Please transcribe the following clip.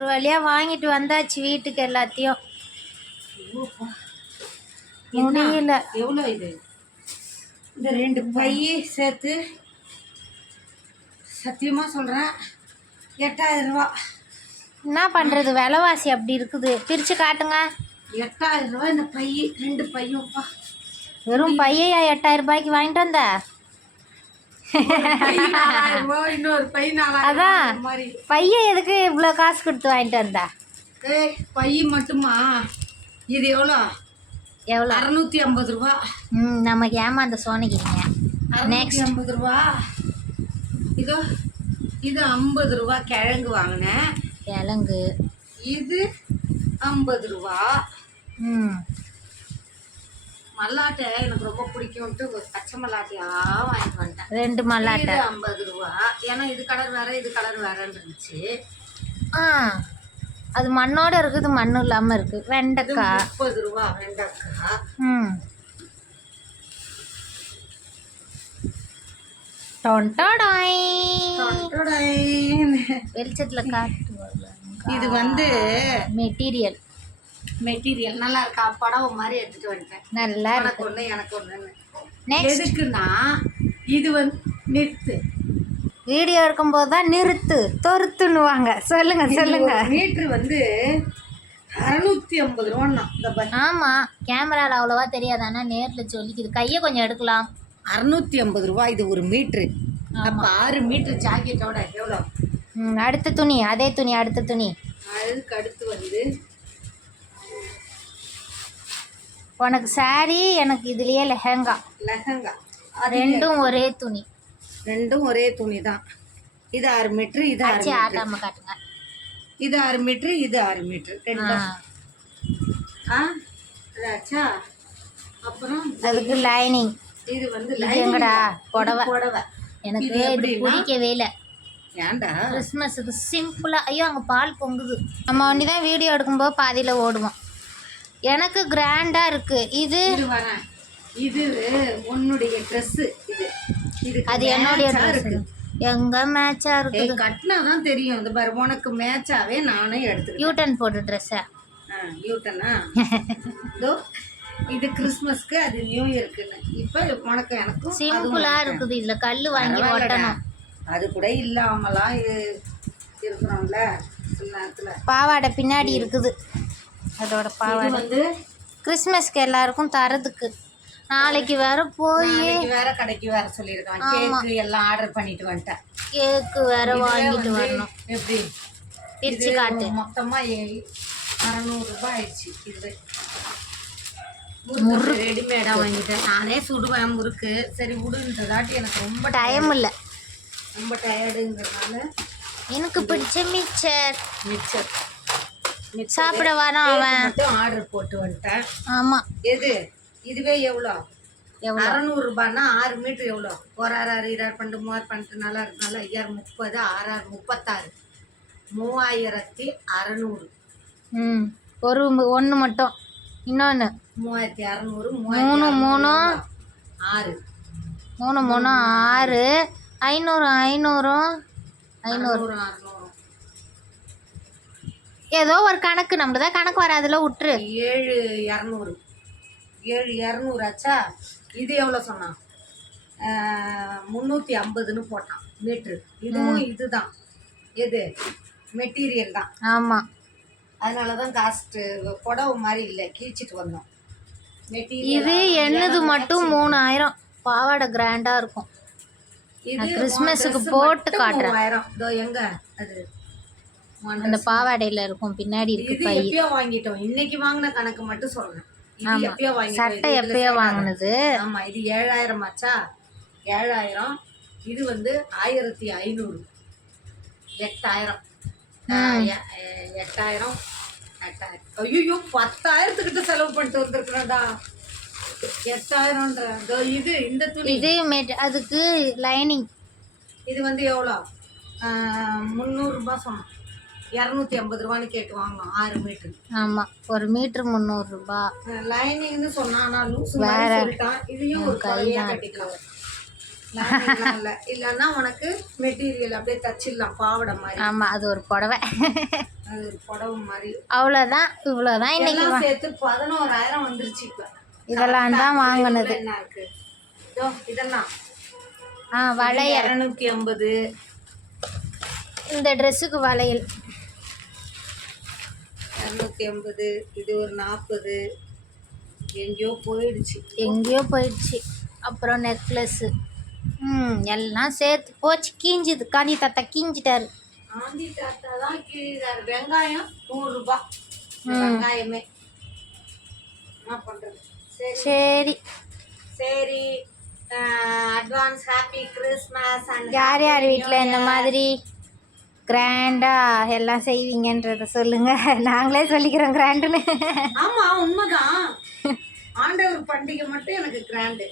ஒரு வழியாக வாங்கிட்டு வந்தாச்சு வீட்டுக்கு எல்லாத்தையும். முடியல. எவ்வளோ இது? இந்த 2 பை சேர்த்து சத்தியமாக சொல்கிறேன் 8000 ரூபா. என்ன பண்ணுறது, விலைவாசி அப்படி இருக்குது. பிரித்து காட்டுங்க. 8000 ரூபா இந்த பை, 2 பையும்ப்பா. வெறும் பையையா 8000 ரூபாய்க்கு வாங்கிட்டு வந்த? இன்னொரு பை 4000. அதான் பையை எதுக்கு இவ்வளோ காசு கொடுத்து வாங்கிட்டு வந்தா? பை மட்டுமா? இது எவ்வளோ? 650 ரூபா. நமக்கு ஏமாந்த சோனிக்கிறீங்க. 650 ரூபா. இதோ இது 50 ரூபா கிழங்கு வாங்கினேன். கிழங்கு இது 50 ரூபா. மல்லாட்டை எனக்கு ரொம்ப பிடிக்கும்ட்டு ஒரு பச்சை மல்லாட்டையா வாங்கிட்டு வந்துட்டேன். 2 மல்லாட்டை 50 ரூபா. ஏன்னா இது கலர் வேற, இது கலர் வேறன்னு இருந்துச்சு. அது மண்ணோட இருக்குது, மண்ணு இல்லாமல் இருக்குது. வெண்டைக்காய் 30 ரூபா. வெண்டைக்காய் வெளிச்சத்தில் காட்டு. இது வந்து மெட்டீரியல் நல்லா இருக்கா? படம் மாதிரி எடுத்துட்டு வந்துட்டேன். நல்லா எனக்கு ஒன்று எனக்கு ஒன்று. எதுக்குன்னா இது வந்து நிறுத்து வீடியோ இருக்கும்போது தான் நிறுத்து தொறுத்துன்னுவாங்க. சொல்லுங்க சொல்லுங்க. மீட்ரு வந்து 650 ரூபான்னா. ஆமாம், கேமராவில் அவ்வளோவா தெரியாதானா, நேரில் சொல்லிக்குது. கையை கொஞ்சம் எடுக்கலாம். 650 ரூபா இது ஒரு மீட்ரு. அப்போ 6 மீட்ரு ஜாக்கெட்டோட எவ்வளோ? அடுத்த துணி, அதே துணி, அடுத்த துணி. அதுக்கு அடுத்து வந்து உனக்கு சாரி, எனக்கு இதுலேயே லெஹங்கா. ரெண்டும் ஒரே துணி. ரெண்டும் ஒரே துணி தான். இது 6 மீட்ரு, இது 6 ஆட்டாம காட்டுங்க. இது 6 மீட்ரு, இது 6 மீட்ரு. ரெண்டும் அதாச்சா. அப்புறம் அதுக்கு லைனிங். இது வந்து எங்கடா புடவை. புடவை எனக்கு இது பிடிக்கவே இல்லை. ஏன்டா? கிறிஸ்மஸுக்கு சிம்பிளாக. ஐயோ அங்கே பால் பொங்குது. நம்ம வண்டி தான் வீடியோ எடுக்கும்போது பாதியில் ஓடுவோம். எனக்கு கிராண்டாக இருக்குது இது. வரேன். இது உன்னுடைய ட்ரெஸ்ஸு. இது அது என்னுடைய ட்ரெஸ். எங்கே மேட்சாக இருக்குது? கட்டினா தான் தெரியும். இது பாரு, உனக்கு மேட்சாகவே நானே எடுத்துக்கிட்டேன். யூட்டன் போட்டு ட்ரெஸ்ஸா? யூட்டனா? இதோ இது கிறிஸ்மஸ்க்கு, அது நியூ இயர்க்குன்னு. இப்போ உனக்கு எனக்கும் சிம்பிளாக இருக்குது. இதில் கல் வாங்கி ஓட்டணும். அது கூட இல்லாமலாம் இருக்கிறோம்ல சில நேரத்தில். பாவாடை பின்னாடி இருக்குது. அதோட பாவாடை வந்து கிறிஸ்மஸ்க்கு எல்லாருக்கும் தரதுக்கு. நாளைக்கு வேற போய் வேற கடைக்கு வேற சொல்லியிருக்கான். கேக்கு எல்லாம் ஆர்டர் பண்ணிட்டு வந்துட்டேன். கேக்கு வேற வாங்கிட்டு வரணும். எப்படி பிரிச்சு காட்டு. மொத்தமா 600 ரூபாய் ஆயிடுச்சு. இது முறுக்கு ரெடிமேடா வாங்கிட்டேன். நானே சுடுவேன் முறுக்கு. சரி விடுன்றதாட்டி எனக்கு ரொம்ப டைம் இல்லை, ரொம்ப டயர்டுங்கிறதுனால எனக்கு பிடிச்ச மிக்சர் சாப்பிட வரான் அவன். மட்டும் ஆர்டர் போட்டு வந்துட்டேன். ஆமாம். இதுவே எவ்வளோ? 600 ரூபாய்னா 6 மீட்ரு எவ்வளோ? 1 6 6 2 12 3 12 நல்லா இருக்கனால 5 30 6 36 3600. ஒரு ஒன்று மட்டும். இன்னொன்று 3600. 3 3 6 3 3 6 500 500 500 ஏதோ ஒரு கணக்கு. நம்ம தான் கணக்கு வராதுல, விட்டுரு. 700 ஆச்சா. இது எவ்வளோ சொன்னான்? 350ன்னு போட்டான் மீட்ரு. இதுவும் இதுதான். எது மெட்டீரியல் தான். ஆமாம், அதனால தான் காஸ்ட்டு புடவை மாதிரி இல்லை, கிழிச்சிட்டு வந்தோம். இது என்னது மட்டும் 3000. பாவாடை கிராண்டாக இருக்கும். இது கிறிஸ்மஸுக்கு போட்டு காட்டுறேன். 3000. இதோ எங்க அது அந்த பாவாடையில் இருக்கும், பின்னாடி இருக்கு பை. எப்பயோ வாங்கிட்டோம். இன்னைக்கு வாங்கின கணக்கு மட்டும் சொல்றேன். சட்டை எப்பயோ வாங்கினது. ஆமா, இது 7000 ஆச்சா. 7000. இது வந்து 1500. 8000. 8000. ஐயோ 10,000 செலவு பண்ணிட்டு வந்திருக்கிறேன்டா. 8000. இது இந்த துணி இது அதுக்கு லைனிங். இது வந்து எவ்வளோ? 300 ரூபாய் சொன்னோம். 250 ரூபான்னு கேட்டு வாங்கணும் 6 மீட்ரு. ஆமாம், ஒரு மீட்ரு 300 ரூபா. லைனிங்னு சொன்னான். நான் லூஸ் மாதிரி சொல்லிட்டான். இதையும் ஒரு கையாக கட்டிக்கலாம். இல்லைன்னா உனக்கு மெட்டீரியல் அப்படியே தச்சிடலாம் பாவாடை மாதிரி. ஆமாம், அது ஒரு புடவை. அது ஒரு புடவை மாதிரி அவ்வளோதான், இவ்வளோதான் இன்னைக்கு எல்லாம் சேர்த்து 11,000 வந்துருச்சு இப்போ. இதெல்லாம் தான் வாங்கினது. என்ன இருக்கு இதோ இதெல்லாம் வளையல் 280. இந்த ட்ரெஸ்ஸுக்கு வளையல் 280. இது ஒரு 40. எங்கேயோ போயிடுச்சு. அப்புறம் நெக்லஸ்ஸு எல்லாம் சேர்த்து போச்சு. கீஞ்சுது. காந்தி தாத்தா கீஞ்சிட்டாரு. காந்தி தாத்தா தான் கீழிதாரு. வெங்காயம் 100 ரூபாய். வெங்காயமே என்ன பண்றது. சரி சரி, அட்வான்ஸ் ஹாப்பி கிறிஸ்மஸ். யார் யார் வீட்டில் இந்த மாதிரி கிராண்டாக எல்லாம் செய்வீங்கன்றத சொல்லுங்கள். நாங்களே சொல்லிக்கிறோம் கிராண்டுன்னு. ஆமாம், உண்மைதான். ஆண்டவர் பண்டிகை மட்டும் எனக்கு கிராண்டு.